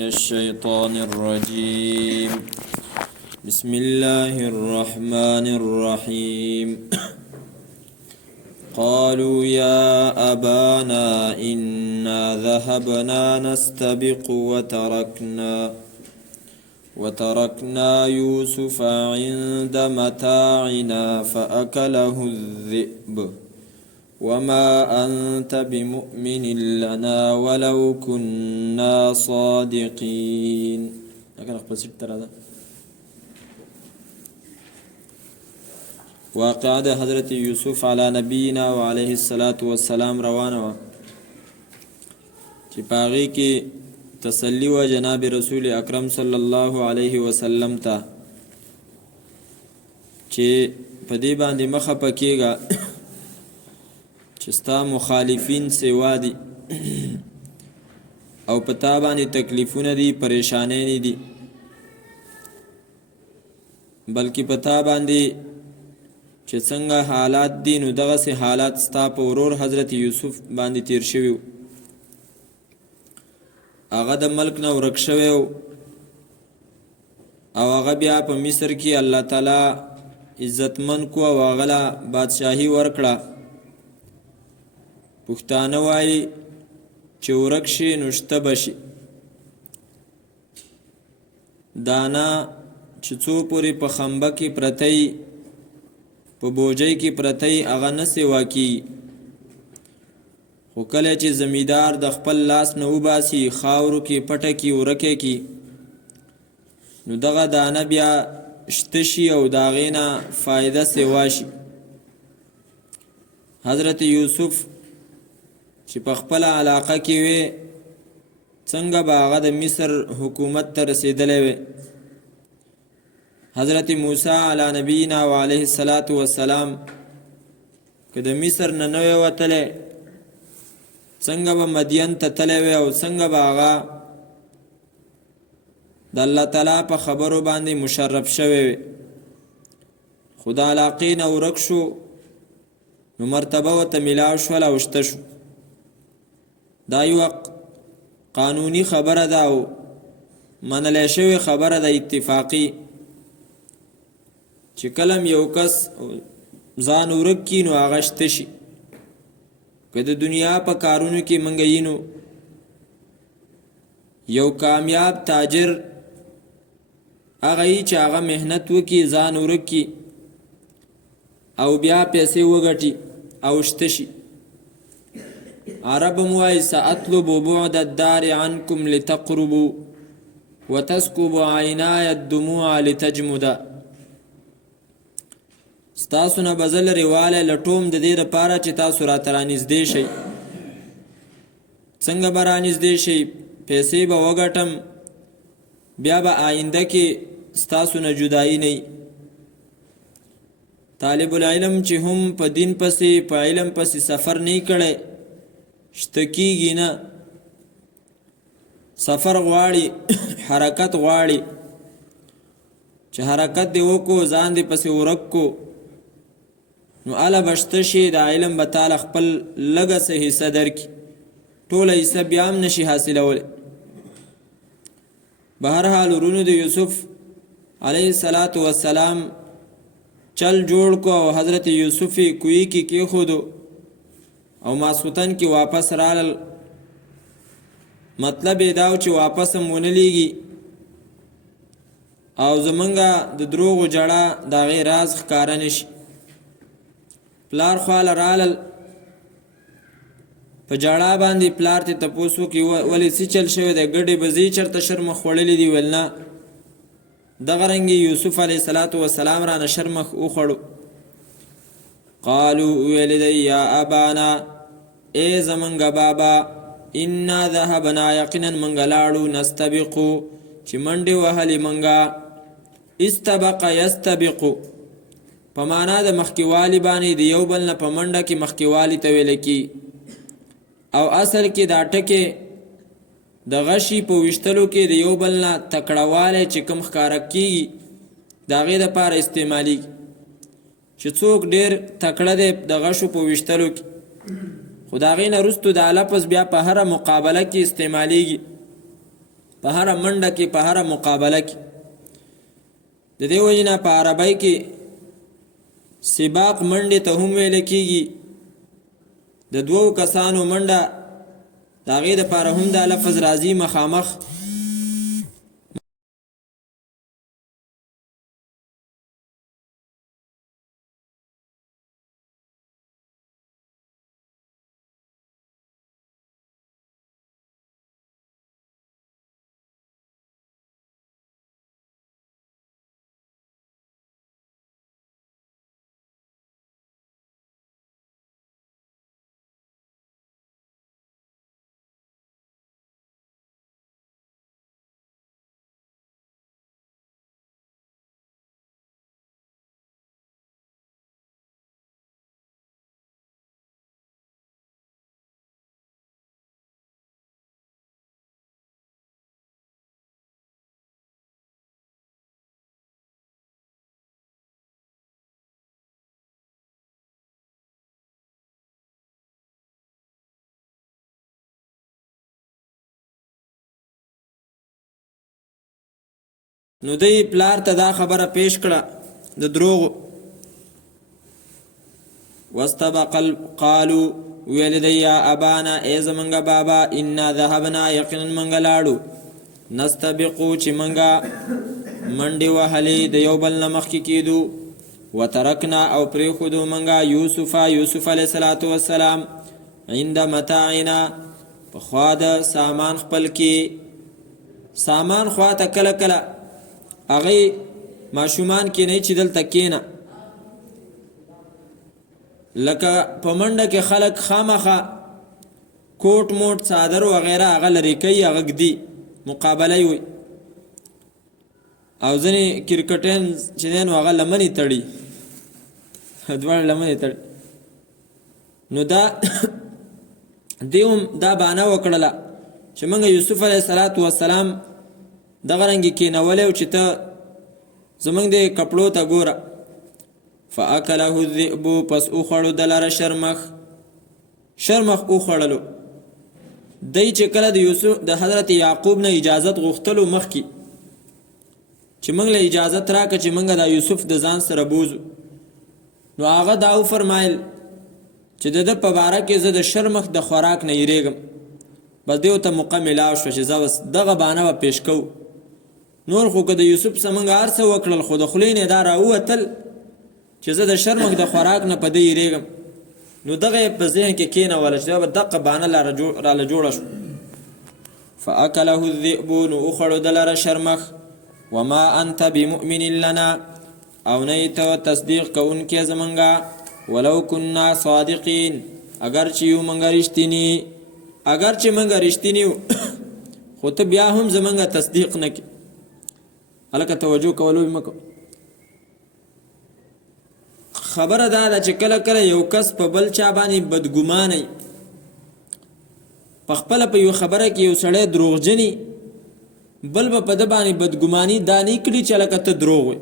من الشيطان الرجيم. بسم الله الرحمن الرحيم. قالوا يا أبانا إنا ذهبنا نستبق وتركنا يوسف عند متاعنا فأكله الذئب وما أنت بمؤمن لنا ولو كنا صادقين. واقعه د حضرت یوسف علی نبینا و علیه الصلاة والسلام روانه وه چې په هغې کې تسلی و جناب رسول اکرم صلی الله علیه وسلم ته چې په دې باندې مخه پکېږه چې ستا مخالفین سوا دي او په تا باندې تکلیفونه دي، پریشانۍ نه دي، بلکې په تا باندې چې څنګه حالات دي نو دغسې حالات ستا په ورور حضرت یوسف باندې تیر شوي. هغه د ملک نه ورک شوی او هغه بیا په مصر کې الله تعالی عزتمن کو او هغه له بادشاهي ورکړه. پښتانه وایي چې ورک شي نو شته به شي. دانا چې څو پورې په خمبه کې پرتی په بوجۍ کې پرتی هغه نه سیوا کیږي، خو کله چې زمیندار د خپل لاس نه وباسي خاورو کې پټه کې ورکه کې نو دغه دانه بیا شته شي او د هغې نه فایده سیوا شي. حضرت یوسف چې په خپله علاقه کې وی څنګه به هغه د مصر حکومت ته رسېدلی وی. حضرت موسی علی نبینا و علیه الصلاة والسلام که د مصر نه نه وی وتلی څنګه به مدین ته تلی وی او څنګه به هغه د الله تعالی په خبرو باندې مشرف شوی وی. خو د علاقې نه ورک شو نو مرتبه ورته میلاو شوله او شته شو. دا یوه قانوني خبره ده او منلی شوې خبره ده اتفاقي چې کلم یو کس ځان ورک کي نو هغه شته شي. که د دنیا په کارونو کې موږ نو یو کامیاب تاجر هغه یي چې هغه محنت وکړي، ځان ورک کي او بیا پیسې وګټي او شته شي. عرب موای سأطلب بعد الدار عنكم لتقربوا وتسكب عيناي الدموع لتجمد. ستاسو نه بزل رواله لټوم د دې لپاره چې تاسو راته رانږدې شئ. څنګه به رانږدې شئ؟ پیسې به وګټم، بیا به آینده کې ستاسو نه جدایي نه وي. طالب العلم چې هم په دین پسې په علم پسې سفر نه کړی شته کیږي نه. سفر غواړي، حرکت غواړي، چې حرکت دی وکړو ځان دی پسې ورک کو نو اله به شته شي. د علم به تعالی خپل لږه څه حصه درکړي، ټوله حصه بیا هم نشي حاصلولی. بهرحال ورونو د یوسف علیه الصلاة والسلام چل جوړ کو او حضرت یوسف یې کوی کې کېښودو او ماسخوتن کې واپس رالل. مطلب یې دا و چې واپس هم ونه لیږي او زمونږه د دروغو جړه د هغې راز ښکاره نه شي. پلار خواله رالل، په جړه باندې پلار ته تپوس وکړي ولې څه چل شوی دی، ګډې بزې چېرته شرمخ خوړلي دي؟ ویل نه، دغه رنګې یوسف علیه الصلاة والسلام رانه شرمخ وخوړو. قالو ویل دی یا ابانا ای زمنګ بابا انا ذهبنا یقینا منګ لاړو نستبقو چې منډې وهلې منګه. استبق یستبقو په معنا د مخکیوالي باندې د یو بل نه په منډه کې مخکیوالي ته ویل کی او اصل کې دا ټکې د غشي په ویشتلو کې د یو بل نه تکړهوالی چې کوم ښکاره کیږي د هغې دپاره استعمالیږي. چې څوک ډیر تکړه دی د غشو په ویشتلو کې خو د هغې نه وروستو دا لفظ بیا په هره مقابله کې استعمالیږي. په هر منډه کې په هر مقابله کې. د دې وجنه په عربی کې سباق منډه ته هم ویل کېږي. د دوو کسانو منډه د هغې دپاره هم دا لفظ راځي مخامخ. نو دی پلار ته دا خبره پیش کړه د دروغو. قالو ویل دی یا ابانا ای زمنګ بابا انا ذهبنا یقینا منګ لاړو نستبقو چې منګه منډې وهلې د یو بل نه مخکې کېدو وترکنا او پرېښودو منګه یوسف علیه السلام عند متاعنا په خوا د سامان خپل کې. سامان خوا ته کله کله هغې ماشومان کېنئ چې دلته کېنه، لکه په منډه کې خلک خامخه کوټ موټ څادر وغیره هغه لرې کوي، هغه ږدي مقابله وي. او ځینې کرکټیان چې دی نو هغه لمنې تړي، دواړه لمنې تړي. نو دا دی هم دا بانه وکړله چې موږ یوسف علیه السلام دغه رنګې کېنولی او چې ته زموږ د کپړو ته ګوره. فاکله الذئب پس اوخړو د لره شرمخ اوخړلو. دی چې کله د حضرت یعقوب نه اجازت غوښتلو مخکې چې موږ له اجازت راکړه چې موږ دا یوسف د ځان سره بوزو، نو هغه دا وفرمایل چې د ده په باره کې زه د شرمخ د خوراک نه یریږم. بس دیو ته موقع میلاو شوه چې زه بس دغه بانه به پیش کوو. نور خو که د یوسف څه موږ هر څه وکړل، خو د خولې نه دا راووتل چې زه د شرمخ د خوراک نه په ده یریږم. نو دغه یې په ذهن کې کېنوله چې به دغه بانه راله جوړه شو. فاکله الذئب نو وخوړو د لره شرمخ. وما انت بمؤمن لنا او نه یې ته تصدیق کوونکی زمونږه ولو کنا صادقین اگر چې یو موږ رښتیني، اگر چې موږ رښتیني یو خو ته بیا هم زمونږه تصدیق نه کې. هلکه توجه کولو مه کوه. خبره دا ده چې کله کله یو کس په بل چا باندې بدګماني، په خپله په یو خبره کې یو سړی دروغجني، بل به په ده باندې بدګماني دا نه کړي چې هلکه ته دروغ وی،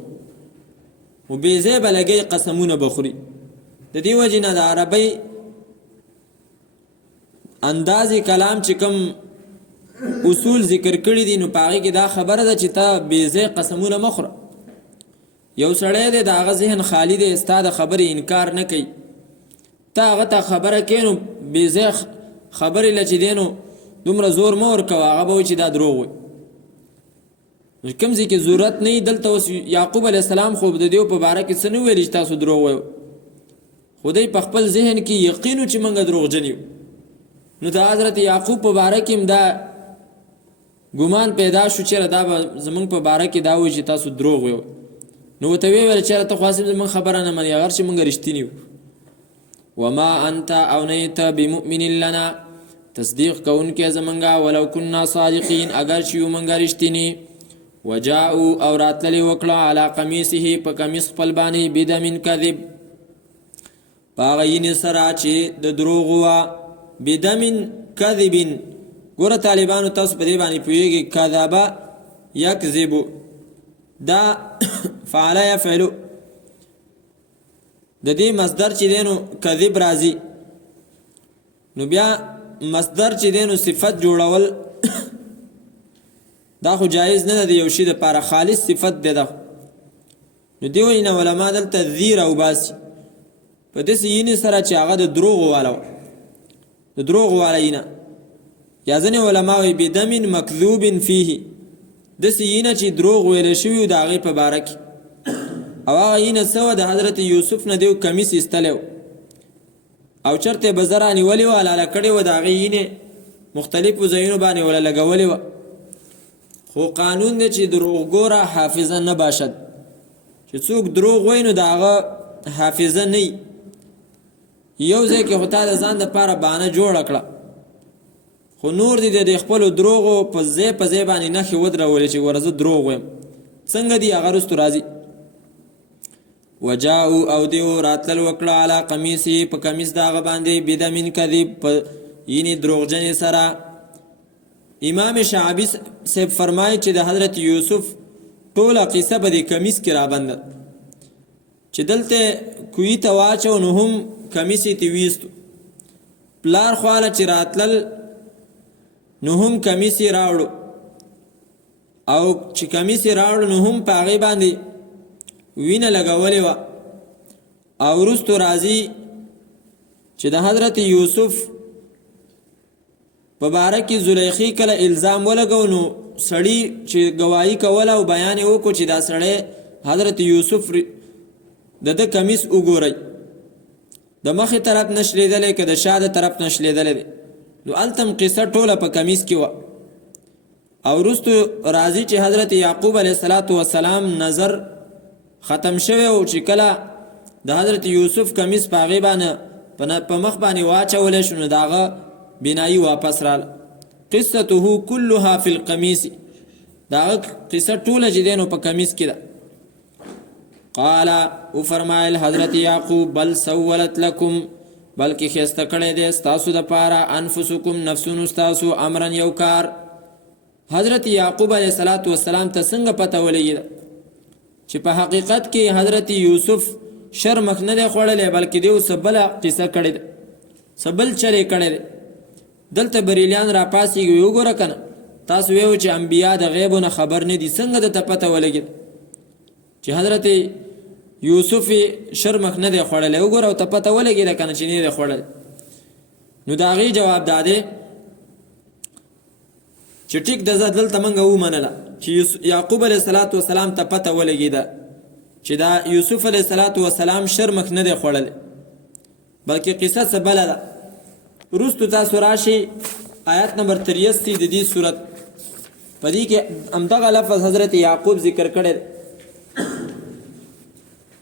و بې ځای به لګی قسمونه به خوري. د دې وجې نه د عربۍ اندازې کلام چې کوم اصول ذکر کړي دي، نو په هغې کې دا خبره ده چې ته بې ځای قسمونه مه خوره. یو سړی دی د هغه ذهن خالی دی، ستا د خبرې انکار نه کوي، ته هغه ته خبره کوې نو بې ځای خبرې له چې دی نو دومره زور مه ورکوه، هغه به وایي چې دا دروغ وایي. کوم ځای کې ضرورت نه وي. دلته اوس یعقوب علیه السلام خو د دیو په باره کې څه نه ویلي چې تاسو دروغ وایو، خو دی په خپل ذهن کې یقین و چې موږ دروغجن یو. نو د حضرت یعقوب په باره کې هم دا ګمان پیدا شو چې دا به زموږ په باره کې دا وایي چې تاسو دروغ وایو. نو ورته ویې ویل چې ته خو هسې زموږ خبره نه منې، اگر چې موږ رښتیني یو. وما انت او نه یې ته بمؤمن لنا تصدیق کوونکی زمونږه ولو کنا صادقین اگر چې یو موږ رښتیني. وجاءوا او راتللی وکړه علی قمیصه په کمیس خپل باندې بدم کذب په هغه ینې سره چې د دروغ وه. بدم کذب ګوره طالبانو تاسو په دې باندې پوهېږئ کذبه یکذبو دا فعل یفعلو د دې مصدر چې دی نو کذب راځي، نو بیا مصدر چې دی نو صفت جوړول دا خو جایز نه ده د یو شي دپاره خالص صفت دی ده نو دې وجې نه علما دلته ذي راوباسي په داسې یینې سره چې هغه د دروغو والا وه د دروغو والا یینه یا ځینې علما وایي بدم مکذوب فیه داسې یینه چې دروغ ویلی شوي د هغې په باره کې او هغه یینه څه وه د حضرت یوسف نه دیو کمیس ایستلی و او چرته یې به زه رانیولې وه حلاله کړې وه د هغې یینې مختلفو ځایونو باندې وله لګولې وه خو قانون دی چې دروغګوره حافظه نه باشد چې څوک دروغ وایي نو د هغه حافظه نه وي یو ځای کې خو تا د ځان دپاره بهانه جوړه کړه خو نور دي د خپلو دروغو په ځای باندې نښې ودرولې چې ګوره زه دروغ وایم څنګه دي هغه رستو راځي وجاءو او دیو راتلل وکړه علی قمیصه په کمیس د هغه باندې بدمین کذب په یعنې دروغجنې سره امام شعبي صاحب فرمایي چې د حضرت یوسف ټوله قصه به د کمیس کې رابنده چې دلته کوی ته واچو نو هم کمیس یې ترې ویستو پلار خواله چې راتلل نو هم کمیس یې راوړو او چې کمیس یې راوړو نو هم په هغې باندې وینه لګولې وه او وروستو راځي چې د حضرت یوسف په باره کې زلیخي کله الزام ولګو نو سړي چې ګواهي کوله او بیان یې وکړو چې دا سړی حضرت یوسف د ده کمیس وګورئ د مخې طرف نه شلېدلی که د شا د طرف نه شلېدلی دی نو هلته قصه ټوله په کمیس کې وه او وروستو راځي چې حضرت یعقوب علیه السلام نظر ختم شوی او چې کله د حضرت یوسف کمیس په هغې باندې په مخ باندې واچولی شو نو د هغه بینایي واپس راله قصته کلها فی القمیس د هغه قصه ټوله چې دی نو په کمیس کې ده قال وفرمایل حضرت یعقوب بل سولت لکم بلکې ښایسته کړی دی ستاسو دپاره انفسکم نفسونو ستاسو امرا یو کار حضرت یعقوب علیه السلام ته څنګه پته ولګېده چې په حقیقت کې حضرت یوسف شرمخ نه دی خوړلی بلکې دی څه بله قصه کړې ده څه بل چل یې کړی دی دلته بریلیان راپاڅېږي وګوره که نه تاسو ویو چې انبیا د غیبو نه خبر نه دي څنګه درته پته ولګېده چې حضرت یوسف شرمخ نه دی خوړلی وګوره او ته پته ولګېده که نه چې نه دی خوړلی نو د هغې جواب دا دی چې ټیک ده زه دلته موږ ومنله چې یعقوب علیه السلام ته پته ولګېده چې دا یوسف علیه السلام شرمخ نه دی خوړلی بلکې قصه څه بله ده وروستو تاسو راشئ آیت نمبر 83 د دې صورت په دې کې همدغه لفظ حضرت یعقوب ذکر کړی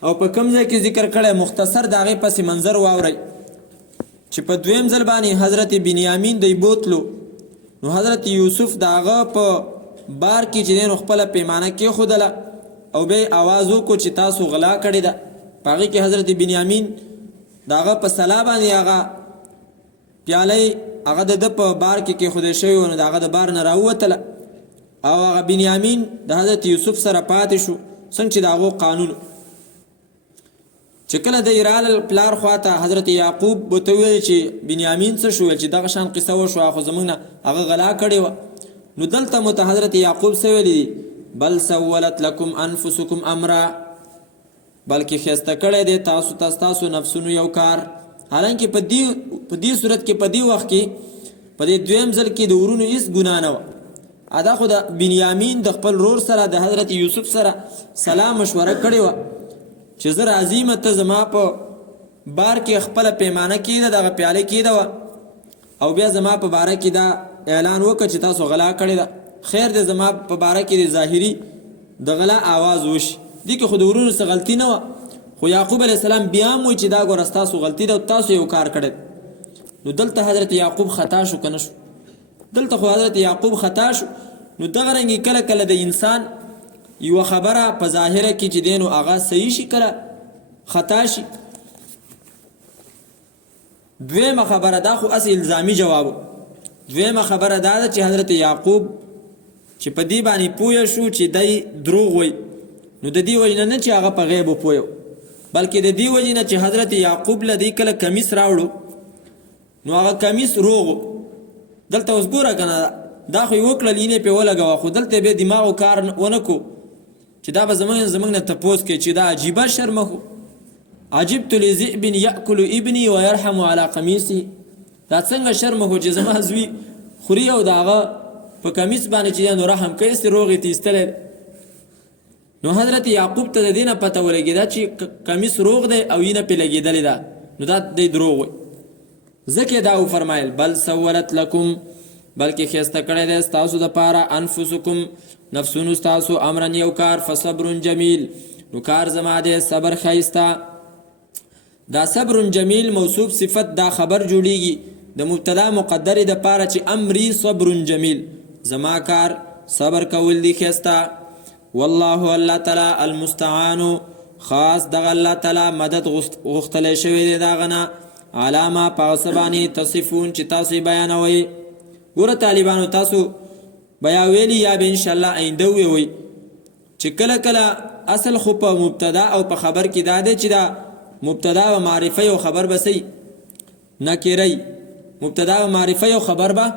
او په کوم ځای کې ذکر کړی مختصر د هغې پسې منظر واورئ چې په دویم ځل باندې حضرت بنیامین دی بوتلو نو حضرت یوسف د هغه په بار کې چې دی نو خپله پیمانه کېښودله او بیا یې اواز وکړو چې تاسو غلا کړې ده په هغې کې حضرت بنیامین د هغه په سلا باندې هغه پیاله هغه د ده په بار کې کېښودی شوی و نو د هغه د بار نه راووتله او هغه بنیامین د حضرت یوسف سره پاتې شو څنګه چې د هغو قانون چې کله د ایرال پلار خواته حضرت یعقوب ورته وویل چې بنیامین څه شو چې دغه شان قصه وشوه خو زموږ نه هغه غلا کړې وه نو دلته مو ته حضرت یعقوب څه ویلي دي بل سولت لکم انفسکم امرا بلکې ښایسته کړی دی تاسو نفسونو یو کار حالانکه په دې صورت کې په دې وخت کې په دې دویم ځل کې د ورونو هېڅ ګناه نه وه ادا خو د بنیامین د خپل رور سره د حضرت یوسف سره سلام مشوره کړې وه چې زه راځي م ته زما په بار کې خپله پیمانه کېده دغه پیاله کېده وه او بیا زما په باره کې دا اعلان وکړه چې تاسو غلا کړې ده خیر دی زما په باره کې د ظاهري د غلا آواز وشي دې کې خو د ورونو څه غلطي نه وه خو یعقوب علیه السلام بیا هم وایي چې دا ګوره ستاسو غلطي ده او تاسو یو کار کړی نو دلته حضرت یعقوب خطا شو که نه شو دلته خو حضرت یعقوب خطا شو نو دغه رنګې کله کله د انسان یوه خبره په ظاهره کې چې دی نو هغه صحیح شي کله خطا شي دویمه خبره دا خو اصل الزامي جواب دویمه خبره دا ده چې حضرت یعقوب چې په دې باندې پوه شو چې دی دروغ وایي نو د دې وجې نه چې هغه په غیبو پوه بلکې د دې وجې نه چې حضرت یعقوب له دی کله کمیس راوړو نو هغه کمیس روغ دلته اوس ګوره که نه دا خو یې وکړل اینې پې ولګوه خو دلته بیا دماغو کار ونه کو چې دا به زموږ نه تپوس کوي چې دا عجیبه شرمه خو عجبت لذئب یأکل ابني ويرحم على قمیصه دا څنګه شرمه خو چې زما زوی خوري او د هغه په کمیس باندې چې نو رحم کوي هسې روغ یې تیستلی نو حضرت یعقوب ته د دې نه پته ولګېده چې کمیس روغ دی او وینه پې لګېدلې ده نو دا دی دروغ وی ځکه دا وفرمایل بل سولت لکم بلکې ښایسته کړی دی ستاسو دپاره انفسکم نفسونو ستاسو امرن یو کار فصبر جمیل نو کار زما دی صبر ښایسته دا صبر جمیل موصوف صفت دا خبر جوړیږي د مبتدا مقدرې دپاره چې امری صبر جمیل زما کار صبر کول دی ښایسته والله الله تعالی المستعان خاص دغه الله تعالی مدد غوښتلی شوی دی د هغه نه علامه په هغه څه باندې تصفون چې تاسو یې بیانوئ ګوره طالبانو تاسو بیا ویلي یا به انشاءالله آینده وویئ چې کله کله اصل خو په مبتدا او په خبر کې دا دی چې دا مبتدا و معرفه او خبر به صحیح نکری مبتدا و معرفه او خبر به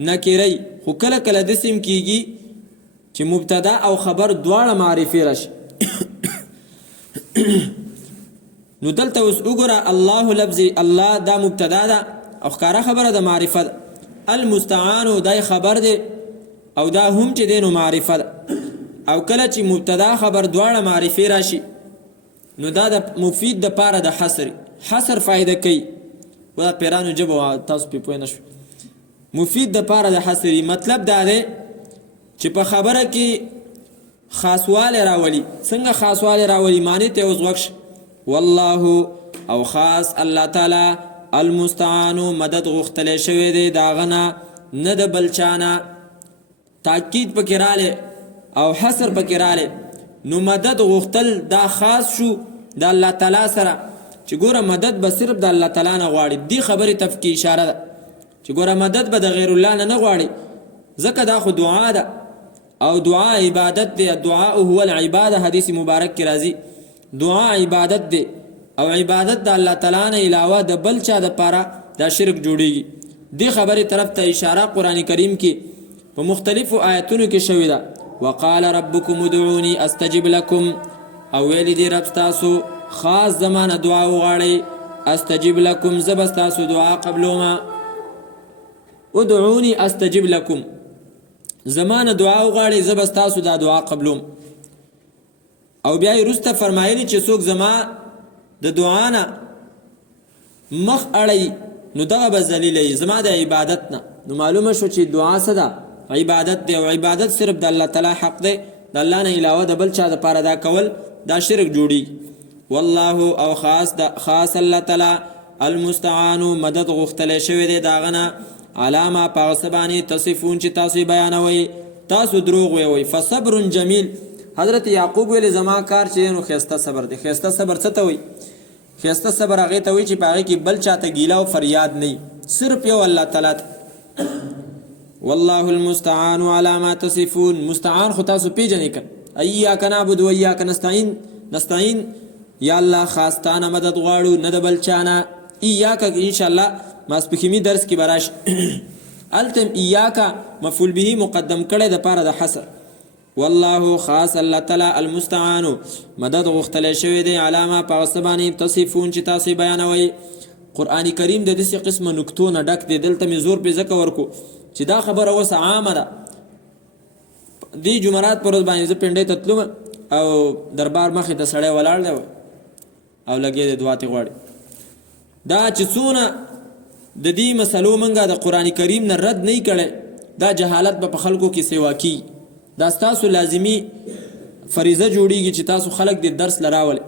نکری خو کله کله داسې کیږي چې مبتدا او خبر دواړه معرفي راشي نو دلته اوس وګوره الله لفظ الله دا مبتدا ده او ښکاره خبره د معرفه ده المستعان دا خبر دی او دا هم چې دی نو معرفه ده او کله چې مبتدا خبر دواړه معرفي راشي نو دا د مفید د پاره د حصر فایده کوي ودا پیرانو جبو تاسو په پوه نشو مفید د پاره د حصر مطلب دا دی چې په خبره کې خاصواله راولي څنګه خاصواله راولي معنی ته اوس وښ والله او خاص الله تعالی المستعان مدد غختل شوی دی داغنا نه د بلچانا تاکید پکې رااله او حصر پکې رااله نو مدد غختل دا خاص شو د الله تعالی سره چې ګوره مدد به صرف د الله تعالی نه غواړي دی خبره تفکی اشاره ده چې ګوره مدد به د غیر الله نه غواړي ځکه دا خو دعا ده او دعا عبادت دی الدعاء هو العباده حدیث مبارک کی راځي دعا عبادت دی او عبادت د الله تعالی نه علاوه د بل چا د پاره دا شرک جوړیږي دی خبره طرف ته اشاره قران کریم کې په مختلفو آیاتونو کې شوې ده وقال ربكم ادعوني استجب لكم او ویل دی رب تاسو خاص زمانه دعا وغواړي استجب لكم زبستاسو دعا قبلوما ادعوني استجب لكم زمانه دعا وغواړي زبستاسو دا دعا قبلوم او بیا رسته فرمایلی چې څوک زما د دعا نه مخ اړی نو دغه به ذلیلې زما د عبادت نه نو معلومه شو چې دعا څه ده عبادت دی او عبادت صرف د الله تعالی حق دی د الله نه علاوه د بل چا د پاره دا کول دا شرک جوړي والله او خاص الله تعالی المستعان مدد غختل شوی دی داغه علامه پاغسبانی تصفون چې تاسو بیانوي تاسو دروغ وي فصبر جمیل حضرت یعقوب ویل زما کار چې نو خسته صبر دی خسته صبر څه ته وي خسته صبر هغه ته وي چې پاره کې بل چاته ګیلا او فریاد نه صرف یو الله تعالی والله المستعان على ما تصفون مستعان خو تاسو پیژنئ کړه ایاک نعبد و ایاک نستعين یا الله خاصتانه مدد غواړو نه د بل چانه ایاک ان شاء الله ما سپخیمی درس کې براش التم ایاک مفعول به مقدم کړه د پاره د حصر والله خاص الله تعالی المستعان مدد غختل شوی دی علامه پاغسبانی تصفون چې تاسو بیانوي قران کریم د دې قسمه نکتو نه ډک دی دلته می زور په ذکر ورکو چې دا خبره اوس عامه ده دی جمعرات پر ورځ باندې زه پنډې ته تلم او دربار مخې ته سړی ولاړ دی او لګې د دعا ته غواړي دا چې څونه د دې مسلو منګه د قران کریم نه رد نه کړي دا جهالت په خلکو کې سیوا کی دا تاسو لازمی فریضه جوړیږي چې تاسو خلک د درس لراول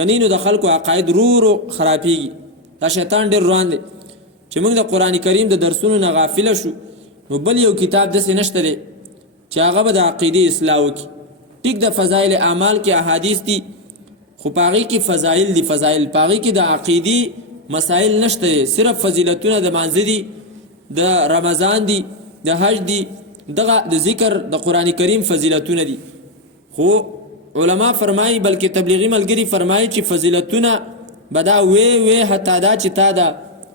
کنینو د خلکو عقاید رو خرابېږي دا شیطان ډېر روان دی چې موږ د قران کریم د درسونو نه غافل شو نو بل یو کتاب داسې نشته دی چې هغه به د عقیدې اصلاح وکړي ټیک د فضایل اعمال کې احادیث دي خو پاغي کې فضایل دي فضایل پاغي کې د عقیدې مسائل نشته دی صرف فضیلتونه د مانځ دي د رمضان دي د حج دي دغه د ذکر د قران کریم فضیلتونه دي خو علما فرمایي بلکې تبلیغی ملګری فرمایي چې فضیلتونه بدا وی حتی دا چې تا د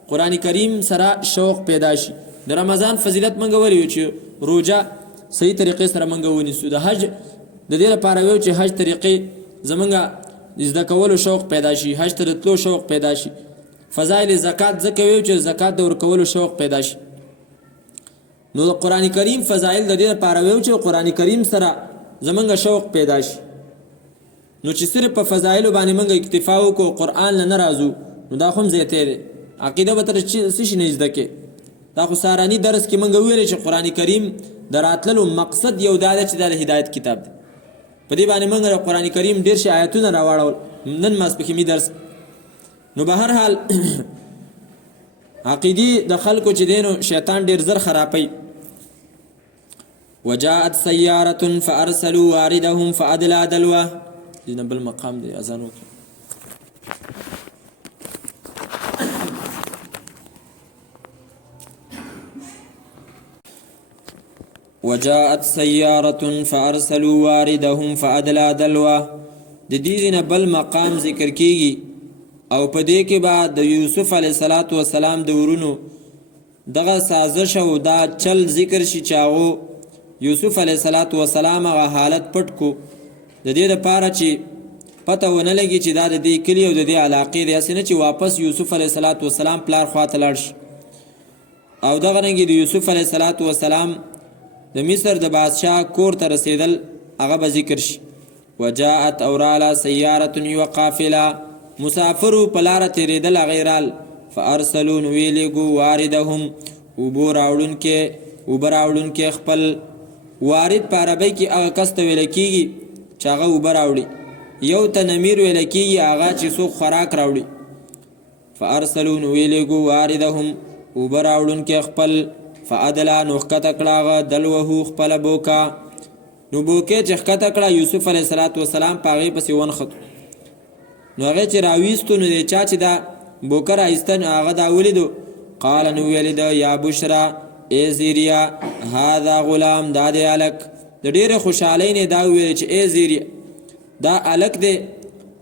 قران کریم سره شوق پیدا شي د رمضان فضیلت موږ ویلو چې روزه صحیح طریقې سره موږ ونیسو. د حج د دې لپاره ویو چې حج طریقې زمونږ زده کولو شوق پیدا شي، حج ته تلو شوق پیدا شي. فضایل زکات ځکه ویو چې زکات د ورکولو شوق پیدا شي. نو د قرآن کریم فضایل د دې لپاره ویو چې قرآن کریم سره زمونږ شوق پیدا شي. نو چې صرف په فضایلو باندې موږ اکتفا وکړو، قرآن نه راځو، نو دا خو هم زیاتې دی. عقیده به تر څه شي نه زده کې. دا خو ساراني درس کې موږ ویلې چې قرآن کریم د راتللو مقصد یو دا دی چې دا د هدایت کتاب دی. په دې باندې موږ د قرآن کریم ډېر شي آیتونه راواړول نن ماسپښیني درس. نو به هر حال عقیدې د خلکو چې دی نو شیطان ډېر زر خرابوي. وجاءت سیارة فارسلوا واردهم فادلى دلوه. دې بل مقام دی اذان وکړي. وجاءت سيارة فارسلوا واردهم فادلى دلوه. د دې نه بل مقام ذکر کیږي او په دې کې بعد د یوسف علیه السلام د ورونو دغه سازش او دا چل ذکر شي چې هغه یوسف علیه السلام هغه حالت پټ کو د دې لپاره چې پته ونه لګي چې دا د دې کلی او د دې علاقې دی، هسې نه چې واپس یوسف علیه السلام پلار خواته لاړ شي. او دغه رنګې د یوسف علیه السلام د مصر د بادشاه کور ته رسیدل هغه به ذکر شي. وجاءت اورالا سیارة یوه قافله، مسافرو په لاره تېرېدل هغې رال. فارسلو نو ویلېږو واردهم اوبه راوړونکي خپل. وارد په عربۍ کې هغه کس ته ویله کېږي چې هغه اوبه راوړي. یو ته نمیر ویله کېږي هغه چې څوک خوراک راوړي. فارسلو نو ویلېږو واردهم اوبه راوړونکي خپل. فادلا نو ښکته کړه هغه دلوهو خپله بوکه. نو بوکې چې ښکته کړه یوسف علیه السلام په هغې پسې ونښتو. نو هغې چې راویستو نو د چا چې دا بوکه راایسته نو هغه دا ولیدو. قال نو ویلې ده یا بشرا ای زیریا هذا غلام، دا دی هلک. د ډېرې خوشحالۍ نه دا وویلې چې ای زیریا دا هلک دی.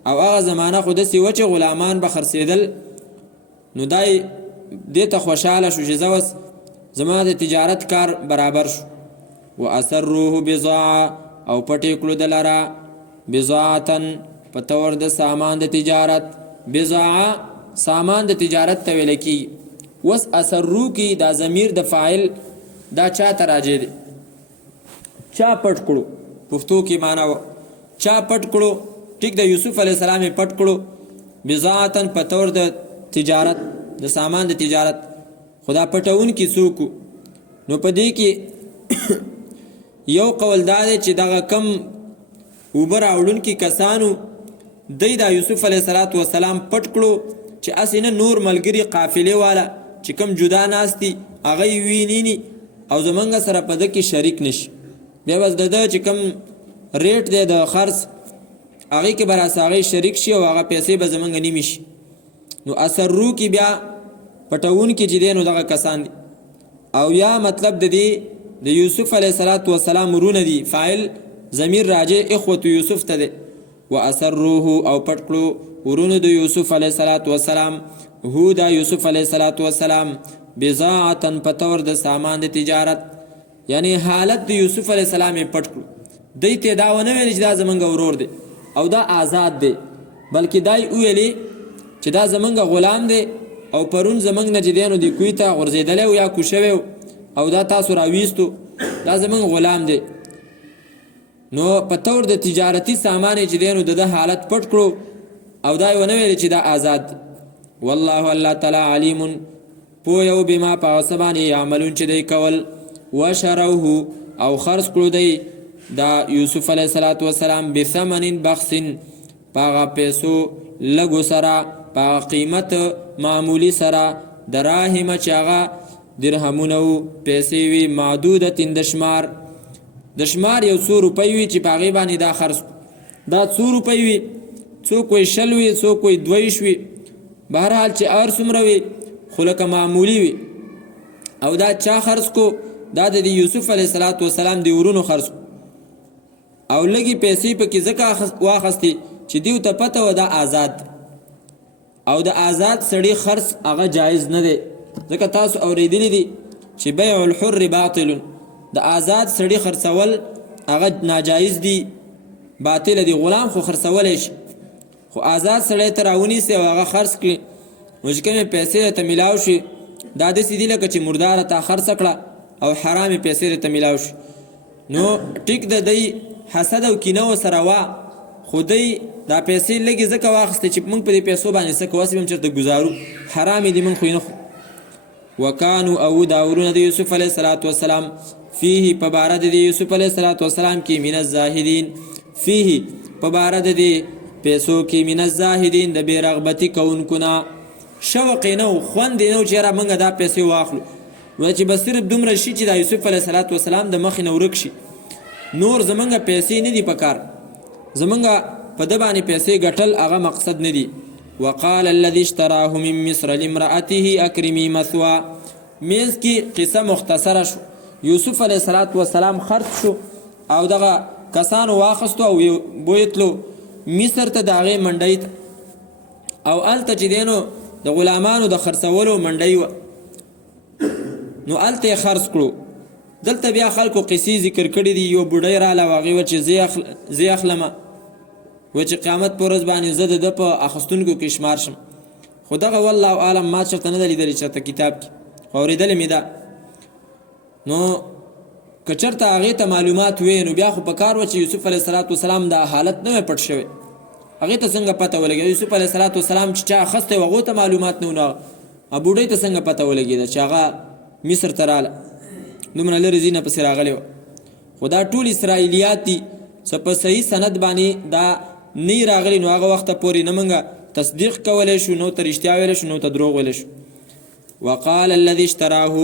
او هغه زمانه خو داسې وه چې غلامان به خرڅېدل. نو دا یې دې ته خوشحاله شو چې زه اوس زما د تجارت کار برابر شو. واسروه بضاعه او پټې کړو د لره بضاعتن په طور د سامان د تجارت. بضاعه سامان د تجارت ته ویل کېږي. وس اسرو کې دا ضمیر د فاعل دا چا ته راجع دی؟ چا پټ کړو پښتو کې معنا و چا پټ کړو. ټیک د یوسف علیه السلام یې پټ کړو بضاعتن په طور د تجارت د سامان د تجارت. خدا پټون کې څوک نو په دې کې یو قول دا دی چې دغه کم اوبه راوړونکي کسانو دی دا یوسف علیه السلام پټ کړو چې هسې نه نور ملګري قافلې والا چې کم جدا ناست دي هغه یې ویني او زمونږ سره په ده کې شریک نشي. بیا بس د ده چې کم ریټ دی د خرڅ هغې کې به راسه هغې شریک شي او هغه پیسې به زمونږ نیمې شي. نو اسرو کې بیا پټونکي چې دی نو دغه کسان دي. او یا مطلب د دې د یوسف علیه السلام ورونه دي. فاعل ضمیر راجع اخوة یوسف ته دی. واسروه او پټ کړو ورونه د یوسف علیه السلام هو دا یوسف علیه السلام بضاعتن په طور د سامان د تجارت. یعنی حالت د یوسف علیه السلام یې پټ کړو. دی ته دا ونه ویلې چې دا زمونږ ورور دی او دا آزاد دی، بلکې دا یې وویلې چې دا زمونږ غلام دی او پرون زمونږ نه چې دی نو د کوی ته غورځېدلی و یا کوز شوی او دا تاسو راویستو، دا زمونږ غلام دی. نو په طور د تجارتي سامان چې دی نو د ده حالت پټ کړو او دا یې ونه ویلې چې دا آزاد دی. والله الله تعالی علیم پوه یو بما په هغه څه باندې یعملون چې دی کول. وشروه او خرڅ کړو دی دا یوسف علیه السلام بثمن بخس په هغه پیسو لږو سره، په هغه قیمت معمولی سره. دراهم چې هغه درهمونه و پیسې وي معدودتن د شمار. د شمار یو څو روپۍ وي چې په هغې باندې دا خرڅ دا څو روپۍ وي، څوک وایي 20 وي، څوک وایي 22 وي، بهرحال چې هر څومره وي خو لکه معمولي وي. او دا چا خرڅ کو؟ دا د یوسف علیه السلام د ورونو خرڅ کو. او لږې پیسې پکې ځکه واخستې چې دیو ته پته و دا آزاد. او د آزاد سړي خرڅ هغه جایز نه دی، ځکه تاسو اورېدلی دي چې بیع الحر باطل، د آزاد سړي خرڅول هغه ناجایز دی، باطل دی. غلام خو خرڅولی شي، خو آزاد سړی ته راونیسي او هغه خرڅ کړي، نو چې کومې پیسې ته میلاو شي دا داسې دي لکه چې مرداره تا خرڅ کړه او حرامې پیسې ته میلاو شي. نو ټیک د دی حسد او کینه ورسره وه، خو دی دا پیسې لږې ځکه واخیستې چې موږ په دې پیسو باندې څه کوو، هسې به هم چېرته ګزارو، حرامې دي موږ خو یې نه خو. وکانو او دا ورونه د یوسف علیه الصلاة والسلام فیه په باره د یوسف علیه الصلاة والسلام کې من الزاهدین، فیه په باره د دې پیسو کې من الزاهدین د بې رغبتي کوونکو نه، شوق یې نه و، خوند یې نه و چې یاره موږ دا پیسې واخلو، و چې به صرف دومره شي چې دا یوسف علیه الصلاة والسلام د مخې نه ورک شي، نور زمونږ پیسې نه دي په کار، زمونږ په ده باندې پیسې ګټل هغه مقصد نه دي. وقال الذي اشتراه من مصر لامرأته اکرمی مثوا، منځ کې قصه مختصره شو، یوسف علیه الصلاة والسلام خرڅ شو او دغه کسانو واخستو او بویتلو مصر ته د هغې منډۍ ته، او هلته چې دی نو د غلامانو د خرڅولو منډۍ وه، نو هلته یې خرڅ کړو. دلته بیا خلکو قصې ذکر کړي دي، یو بوډۍ راله او هغې وه چې زه اخلمه، و چې قیامت په ورځ باندې زه د ده په اخیستونکو کې شمار شم، خو دغه والله اعلم ما چېرته نه ده لیدلې چېرته کتاب کې، خو اورېدلې مې ده. نو که چېرته هغې ته معلومات وې نو بیا خو په کار وه چې یوسف علیه الصلاة والسلام دا حالت نه وی پټ شوی، هغې ته څنګه پته ولګېده؟ یوسف علیه الصلاة والسلام چې چا اخیستی و هغو ته معلومات نه و، نو بوډۍ ته څنګه پته ولګېده چې هغه مصر ته راله، دومره لرې ځای نه پسې راغلی وه. خو دا ټول اسرائیلیات دي، څه په صحیح سند باندې دا نه راغلی، نو هغه وخته پورې نه موږ تصدیق کولی شو، نو ته رښتیا ویلی شو، نو ته دروغ ویلی شو. وقال الذي اشتراه،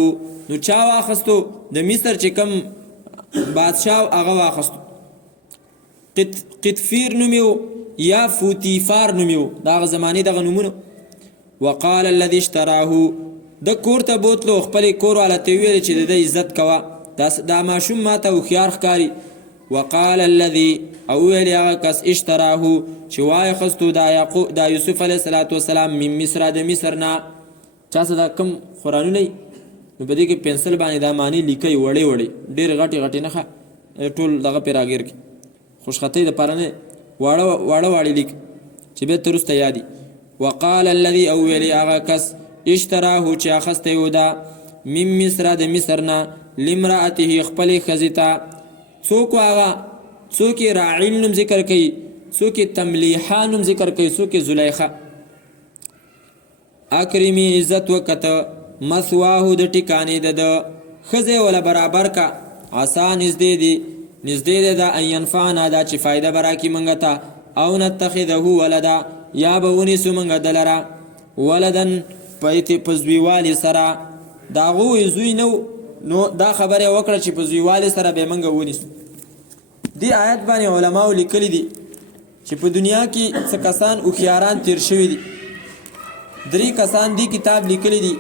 نو چا واخستو؟ د مصر چې کوم بادشاه هغه واخستو، قطفیر نومیو یا فوتیفار نومیو، دا هغه زمانې دغه نومونه. وقال الذي اشتراه، د کور ته بوتلو، خپلې کور والا ته ویل چې د ده عزت کوه، دا ماشوم ما ته هوښیار ښکاري. وقال الذي، او ویل هغه کس اشتراه چې واخستو دا یوسف علیه الصلاة والسلام من مصر، د مصر نه. چا څه دا کم قرآنونه وي نو په دې کې پنسل باندې دا معنی لیکي وړې وړې، ډېرې غټې غټې نښه ټول دغه پې راګیر کړي، خوشخطۍ دپاره نه واړه واړې لیک چې بیا ته وروسته یادي. وقال الذي، او ویل هغه کس اشتراه چې اخستی و دا من مصر، د مصر نه، لامرأته خپلې ښځې ته. څوک و هغه؟ څوک یې راعیل نوم ذکر کوي، څوک یې تملیحا نوم ذکر کوي، څوک یې زلیخه. اکرمی عزت وکته، مثواه د ټکانې د ده، ښځې وله برابر کا، عسا نږدې دی دا ان ینفعنا، دا چې فایده به راکړي موږ ته، او نتخذه ولدا، یا به ونیسو موږ ده لره ولدن په زویوالي سره. د هغوی زوی نه، نو دا خبره یې وکړه چې په زویوالي سره به یې موږ ونیسو. دې آیت باندې علماو لیکلي دي چې په دنیا کې څه کسان هوښیاران تیر شوي دي. 3 کسان دي کتاب لیکلی دي،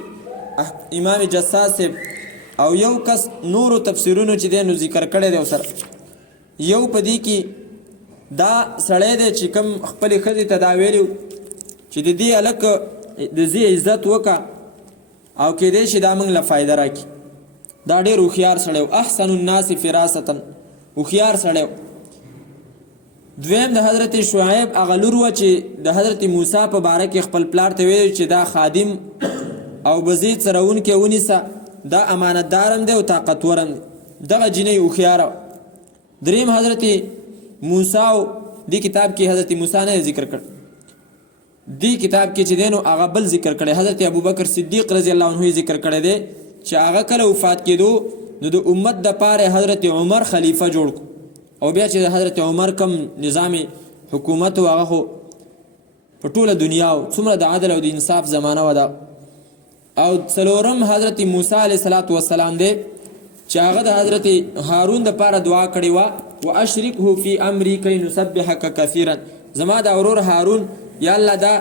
امام جساس صاحب، او یو کس نورو تفسیرونو چې دی نو ذکر کړی دی سره. یو په دې کې دا سړی دی چې کوم خپلې ښځې ته دا ویلي چې د دې هلک د زی عزت وکړه او کیدای شي دا موږ له فایده راکړي. دا ډېر هوښیار سړی و، احسن الناس فراستن، هوښیار سړی و. دویم د حضرت شعیب هغه لور وه چې د حضرت موسی په باره کې خپل پلار ته ویل چې دا خادم او بزید څرونکی ونیسه، دا امانتدارم دی او طاقتورم دی. دغه جینۍ هوښیاره. دریم حضرت موسی او دې کتاب کې حضرت موسی نه ذکر کړ، دې کتاب کې چې دی نو هغه بل ذکر کړی، حضرت ابوبکر صدیق رضی الله عنه ذکر کړی دی چې هغه کله وفات کېدو نو د امت دپاره حضرت عمر خلیفه جوړ کړو، او بیا چې حضرت عمر کم نظام حکومت و هغه خو په ټوله دنیا و څومره د عدل او د انصاف زمانه و ده. او څلورم حضرت موسی علیه السلام دی چې هغه د حضرت هارون دپاره دعا کړې وه، واشرکه فی امری کی نسبحک کثیرا، زما د ورور هارون یا الله دا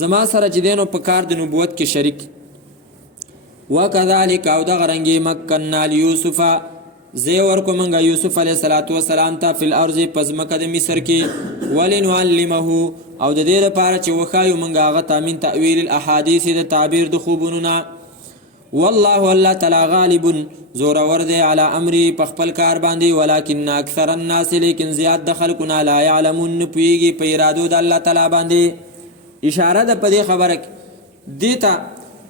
زما سره چې دی نو په کار د نبوت کې شریک. وکذلک، او دغه رنګې مکننا لیوسف، زی ورکو منگا یوسف علیہ السلام تا فی الارض پس مکه د مصر کې، ولنعلمه، او د دې لپاره چې وښایو منگا هغه ته من تأویل الاحادیث د تعبیر د خوبونو نه، والله الله تعالی غالب زورور دی علی امری په خپل کار باندې ولکن اکثر الناس لیکن زیات د خلقنا لا يعلمون پویږي په ارادو د الله تعالی باندې اشاره ده په دې خبره دیتا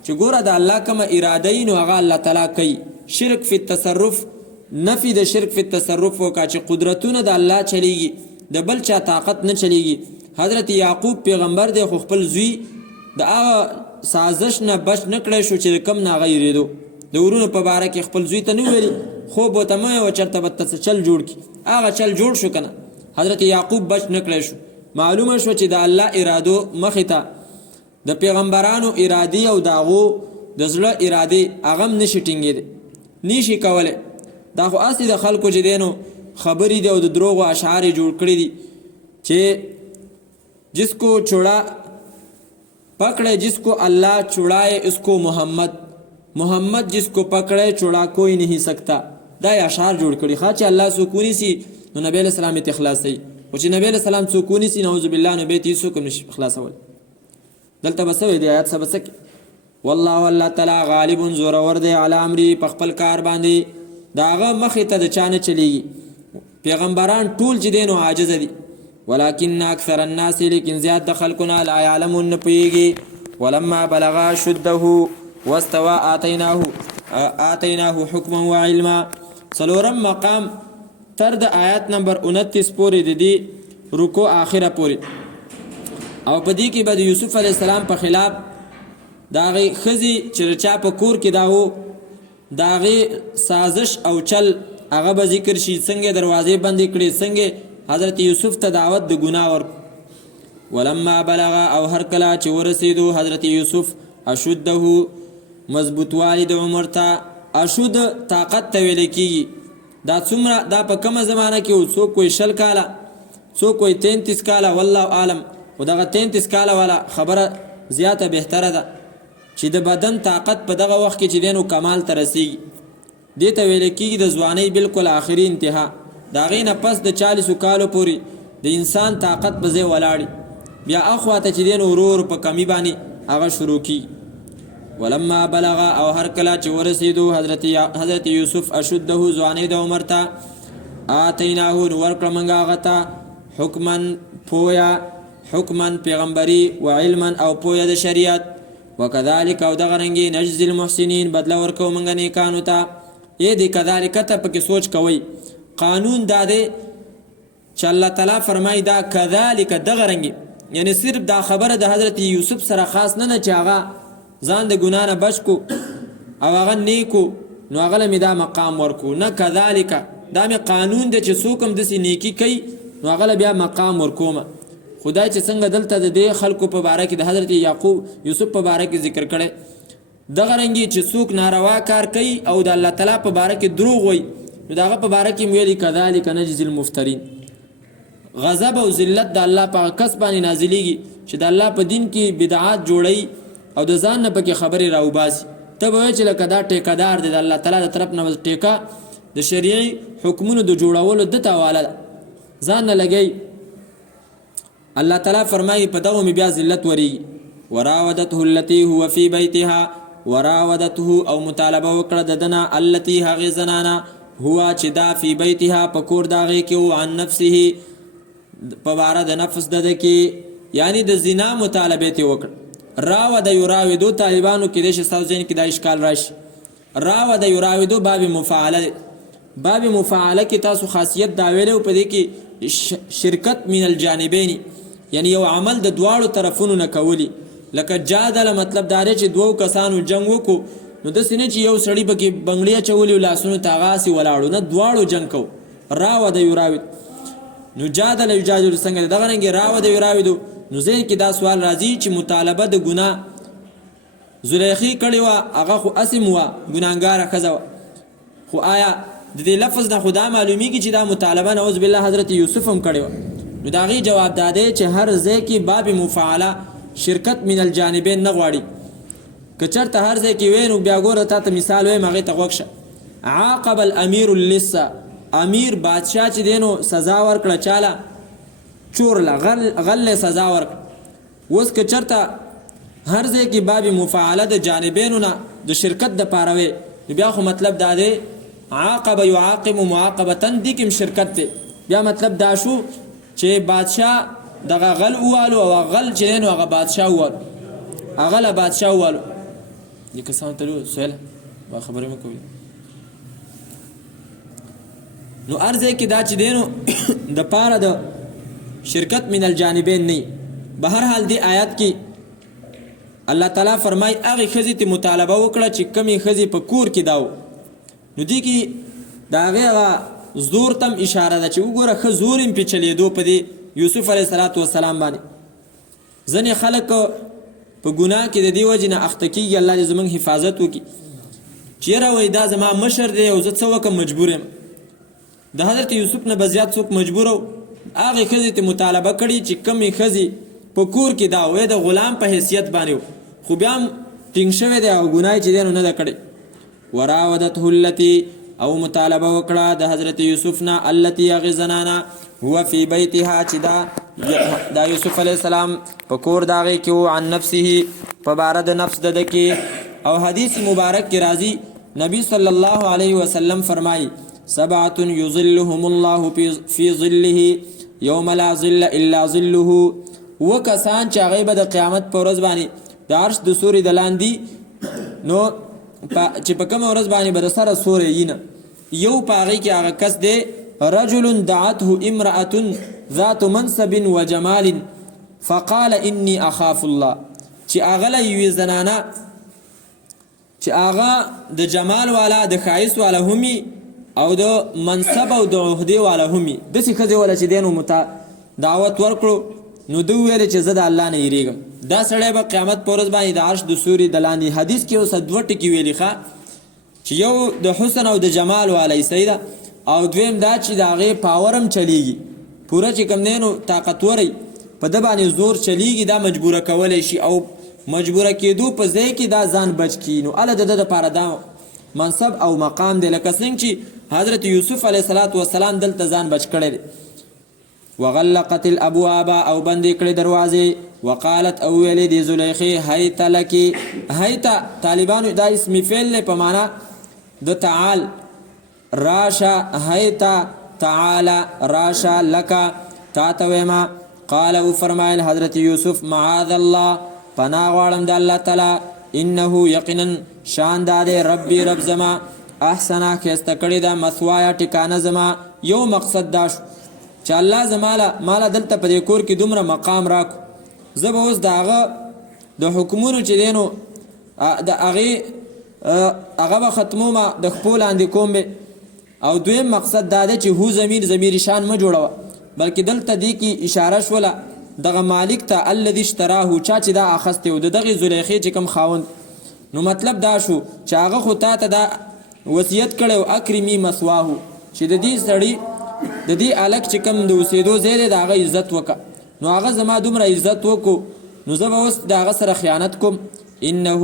چې ګوره د الله کوم اراده نو هغه الله تعالی کوي شرک فی التصرف نفی د شرک فی التصرف وکا چې قدرتونه د الله چلیږي د بل چا طاقت نه چلیږي حضرت یعقوب پیغمبر دی خو خپل زوی د هغه سازش نه بچ نکړی شو چې کم نه غیریدو د ورونو په باره کې خپل زوی ته نه ویلي خوب ورته مه وایه چېرته به ته چل جوړ کړي هغه چل جوړ شو که نه حضرت یعقوب بچ نکړی شو معلومه شو چې د الله ارادو مخې ته د پیغمبرانو ارادې او د هغو د زړه ارادې هغه هم نشي ټینګېدی نشي کولی دا خو اصلي د خلکو چې دی نو خبرې دی او د دروغو اشعار یې جوړ کړي دي چې جس کو چوڑا پکڑے جس کو اللہ چڑائے اس کو محمد محمد جس کو پکڑے چڑا کوئی نہیں سکتا دا اشعار جوړ کړي خا چې الله سکونی سي نو نبی له سلام ته اخلاصي او چې نبی له سلام سکونی سي نعوذ بالله نو به تاسو کوم نشي اخلاصول دلته بسوي دی آیات سبسک والله والله تعالی غالب زور ور دی علی امری په خپل کار باندې داغه مخې ته د چانه چلیږي پیغمبران ټول چې دینو عاجز دي ولكن اکثر الناس لیکن زیاد د خلقنا لا يعلمون پویږي ولما بلغ شده واستوى آتيناه حكما وعلما څلورم مقام تر د آیات نمبر 29 پورې د دې رکو آخره پورې او په دې کې به د یوسف علی السلام په خلاف داغه خزي چرچا په کور کې داو داغه سازش او چل هغه به ذکر شي څنګه دروازې بندې کړي څنګه حضرت یوسف ته دعوت د ګناه ورک ولما بلغ او هر کله چې ورسېدو حضرت یوسف اشده مضبوطوالی د عمر ته اشد طاقت ته ویل کېږي دا څومره دا په کومه زمانه کې څوک کوئی 60 کاله څوک کوئی 33 کاله والله عالم او دغه 33 کاله والا خبره زیاته بهتره ده چې د بدن طاقت په دغه وخت کې چې دینو کمال ته رسیږي دې ته ویل کېږي د ځوانۍ بالکل آخري انتها دا غي نه پس د 40 کالو پورې د انسان طاقت به ځای ولاړي بیا اخواته چې دین ورور په کمی باندې هغه شروع کی ولما بلغ او هر کله چې ورسېدو حضرت یوسف اشده ځواني د عمر ته آتیناه ورکړه منګه غته حکمن پویا حکمن پیغمبري و علما او پویا د شریعت وکذالک او دغه رنګي نجزي المحسنین بدلا ورکو منګه نیکانو ته یې دې کذالک ته پکې سوچ کوي قانون دا دی چې الله تعالی فرمایي دا کذالک دغه رنګي یعنی صرف دا خبره د حضرت یوسف سره خاص نه چې هغه ځان د ګناه نه بچ کو او هغه نیکو نو هغه له دا مقام ورکو نه کذالک دا می قانون دی چې څوک هم داسې نیکی کوي نو هغه بیا مقام ورکوم خدای چې څنګه دلته د دې خلکو په باره کې د حضرت یعقوب یوسف په باره کې ذکر کړي دغه رنګي چې څوک ناروا کار کوي او د الله تعالی په باره کې دروغ وایي نو داغه په باره کې ویلي کذالک نجزي المفترین غضب او ذلت د الله په کس باندې نازلېږي چې د الله په دین کې بدعات جوړي او د ځان نه پکې خبرې راوباسي ته به وایې چې لکه دا ټیکهدار دی د الله تعالی د طرف نه ټیکه د شریعي حکمونو د جوړولو د تاواله ده ځان نه لګي الله تعالی فرمایي په دغه مې بیا ذلت ورېږي وراودته التي هو في بيتها وراودته او مطالبه وکړه د دنه التي هغې زنانه هو چې دا فی بیتها په کور داغې کې او عن نفسه په باره د نفس د کې یعنی د زنا مطالبه ته وکړه راو د یراودو طالبانو کې د شستاو ځین کې د اشکال راشي راو د یراودو باب مفاعله کې تاسو خاصیت دا ویلو په دې کې شرکت من الجانبین یعنی یو عمل د دواړو طرفونو نه کولی لکه جادل مطلب دا دی چې دوو کسانو جنگ وکړو نو د سینې چې یو سړی پکې بنگړیا چولی لاسونو تاغاسي ولاړو نه دواړو جنگ کو راو د یراود نو جادل یجادل څنګه دغه رنګ راو د یراود نو زین کې دا سوال راځي چې مطالبه د ګناه زلیخی کړي وا هغه خو اسم وا ګناګار خزا خو آیا د دې لفظ د خدا معلومیږي چې دا مطالبه نعوذ بالله حضرت یوسف هم کړي وا نو داغي جواب داده چې هر ځای کې باب مفاعله شرکت من الجانبین نه غواړي کچرته هر ځای کې وینو بیا ګوره تا ته مثال وایم هغې ته غوږ شه عاقب الامیر اللص امیر بادشاه چې دی نو سزا ورکړه چاله چورله غل سزا ورکړه اوس کچرته هر ځای کې باب مفاعله د جانبینو نه د شرکت د پاره وي بیا خو مطلب دا دی عاقب يعاقب معاقبه دي کوم شرکت دی بیا مطلب دا شو چې بادشاه دغه غل والو او غل چې نو هغه بادشاه والو هغه له بادشاه والو دي کسان ته سوال با خبرې مکوي نو ارزه کې دا چې دینو د پاره د شرکت من الجانبین نه به هر حال دی آیات کې الله تعالی فرمای هغه خزي ته مطالبه وکړه چې کمی خزي په کور کې داو نو دی کې دا هغه زور تم اشاره ده چې وګوره خ زورم په چلیدو په دی یوسف علیه السلام باندې ځنې خلک په ګناه کې د دې وجې نه اخته کېږي الله دې زموږ حفاظت وکړي چیرې وایي دا زما مشر دی او زه څه وکړم مجبور یم د حضرت یوسف نه به زیات څوک مجبور و هغې ښځې ته مطالبه کړي چې کمې ښځې په کور کې دا وی د غلام په حیثیت باندې خو بیا هم ټینګ شوی دی او ګناه چې دی نو نه ده کړې وراودته التي او مطالبه وکړه د حضرت یوسف نه التي هغې زنانه هو فی بیتها چې دا یوسف علیه السلام په کور د هغې کې و عن نفسه په باره د نفس د ده کې او حدیث مبارک کې راځي نبی صلی الله علیه وسلم فرمایي سبعة یظلهم الله فی ظله یوم لا ظل الا ظله وکسان چې هغې به د قیامت په ورځ باندې د عرش د سوري د لاندې نو چې په کومه ورځ باندې به د سره سوری یي نه یو په هغې کې هغه کس دی رجل دعته امرأة ذات منصب وجمال فقال انی اخاف الله چې هغه له یوې زنانه چې هغه د جمال والا د ښایست والا همي او د منصب او د عهدې والا همي داسې ښځې والا چې دی نو دعوت ورکړو نو ده وویل چې زه د الله نه یېرېږم دا سړی به قیامت په ورځ باندې د عرش د سوري د لاندې حدیث کې اوس دوه ټکي ویلي ښه چې یو د حسن او د جمال والی صحیح ده او دویم دا چې د هغې پاور هم چلیږي پوره چې کوم دی نو طاقتوری په ده باندې زور چلیږي دا مجبوره کولی شي او مجبوره کېدو په ځای کې دا ځان بچ کړي نو هله د ده دپاره دا منصب او مقام دی لکه څنګه چې حضرت یوسف علیه السلام دلته ځان بچ کړی دی وغلقت الابواب او بندې کړې دروازې وقالت او ویلې دې زلیخې هیت لکې هیت طالبانو دا اسم فعل دی په معنا د تعال راشه هیت تعالی راشه لکه تا ته ویما قال او فرمایل حضرت یوسف معاذ الله پناه غواړم د الله تعالی انه یقینا شان دا دی ربي رب زما احسنه ښایسته کړې ده مثوایا ټکانه زما یو مقصد دا شو چې الله ماله دلته په دې کور کې دومره مقام راکو زه به اوس د هغه د حکمونو چې دی نو د هغه به ختمومه د خپو لاندې کوم به او دویم مقصد دا دی چې هو ضمیر شان مه جوړوه بلکې دلته دې کې اشاره شوله دغه مالک ته الذي اشتراه چا چې دا اخستی و د دغې زلیخې چې کوم خاوند نو مطلب دا شو چې هغه خو تا ته دا وصیت کړی و اکرمي مثواهو چې د دې سړي د دې الک چې کوم د اوسېدو ځای دی د هغه عزت وکړه نو هغه زما دومره عزت وکړو نو زه به اوس د هغه سره خیانت کوم انه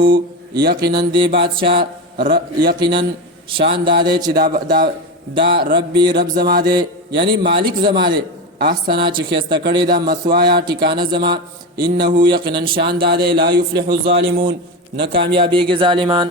یقینا دې بادشاه یقینا شان دا دی چې دا ربي رب زما دی یعنی مالک زما دی احسنه چې ښایسته کړې ده مثوایا ټکانه زما انه یقینا شان دا دی لا یفلح الظالمون نه کامیابېږي ظالمان